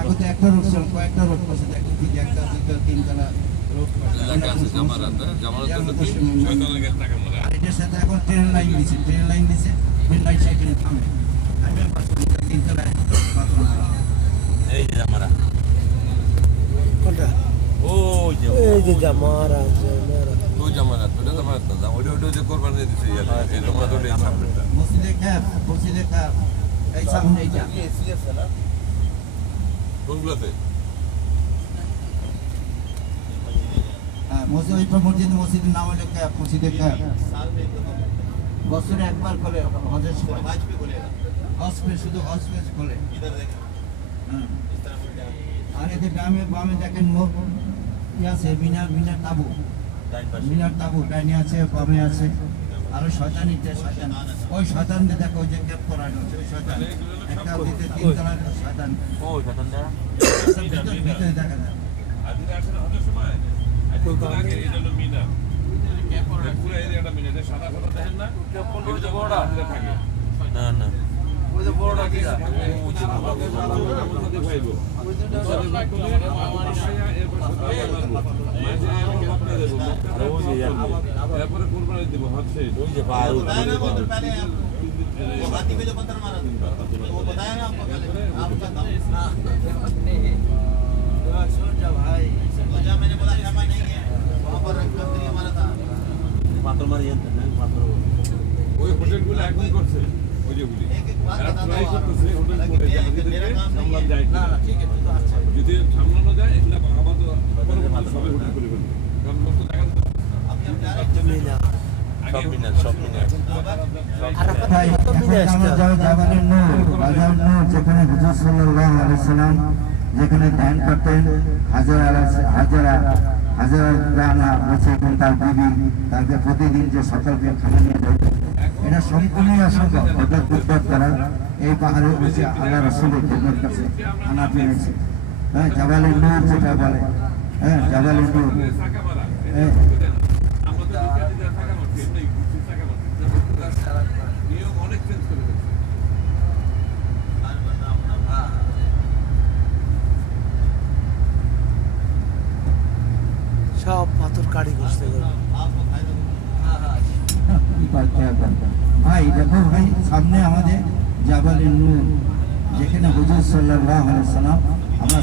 আগতে একটা রোড ছিল, কয়েকটা রোড করছে, একটা দুটো তিনতলা রোড করছে। আর এটার সাথে এখন ট্রেন লাইন দিছে, ট্রেন লাইন সেখানে থামে। আমি তিনতলায় এই যে জামারা, কোনটা? ওই যে এই যে জামারা, ওই জামারা, ওটা জামারা না, ওটা যে কোরবানি দিছে এই তোমরা তো এই সামনেটা মসজিদে ক্যাব এই সামনে এইটা এসি আছে না কোনগুলোতে? হ্যাঁ, মসজিদের নাম হলো ক্যাব, মসজিদে ক্যাব। বছরে একবার করে হজের সময় শুধু হজ খোলে। হ্যাঁ। আর এতে বামে দেখেন আছে মিনার তাবু ডাইনে আছে, বামে আছে। আরো শয়তান, ওই শয়তানদের দেখো, ওই যে ক্যাপ করানো আছে, ওই শয়তান একটা দিতে তিনতলার শয়তান, ভিতরে দেখা যায়। না না এরপরে কোরবানি দিব হচ্ছে ওই যে পাহাড় वो हाथी में जो पत्थर मारा था वो बताया ना आपको पहले आपका दाम भाई जब मैंने बोला क्षमा नहीं है वहाँ पर रखकर हमारा था পাথর মারি না পাথর ওই হোটেলগুলো এখন করছে ওই যেগুলি एक एक बात এরা बताता ট্রাই हूँ করতেছে হোটেল করে मेरा काम नहीं সামলান है যায় না না ঠিক আছে, তো আচ্ছা যদি সামলানো যায় এগুলো আপাতত পরবর্তী সবাই হোটেল করে ফেলবে, কারণ লোক তো দেখা যাচ্ছে अभी हम जा रहे हैं সব মিনার ভাই, এখন আমরা যাবো জাবালুন নূর, বাজার নূর, যেখানে হুজুর সাল্লাল্লাহু আলাইহি সাল্লাম যেখানে ধ্যান করতেন। হাজারা রানা বসে তার বিবি তাকে প্রতিদিন যে সকালকে খানা নিয়ে যায়, এটা সম্পূর্ণই অসম্ভব হোটেল উদ্ধার করা। এই পাহাড়ে বসে আল্লাহ রাসূলের খেদমত কাছে খানা পেয়েছে। হ্যাঁ, জাবালুন নূর যেটা বলে, হ্যাঁ জাবালুন নূর। আমরা তো থাকা মারছি এমনি থাকা মারছি নিয়ম অনেক চেঞ্জ করে দিচ্ছে। সব পাথর কারি করতে গেল। ভাই দেখো ভাই, সামনে আমাদের জাবালুন নূর, যেখানে হুজুর সাল্লাল্লাহু আলাইহি সাল্লাম আমরা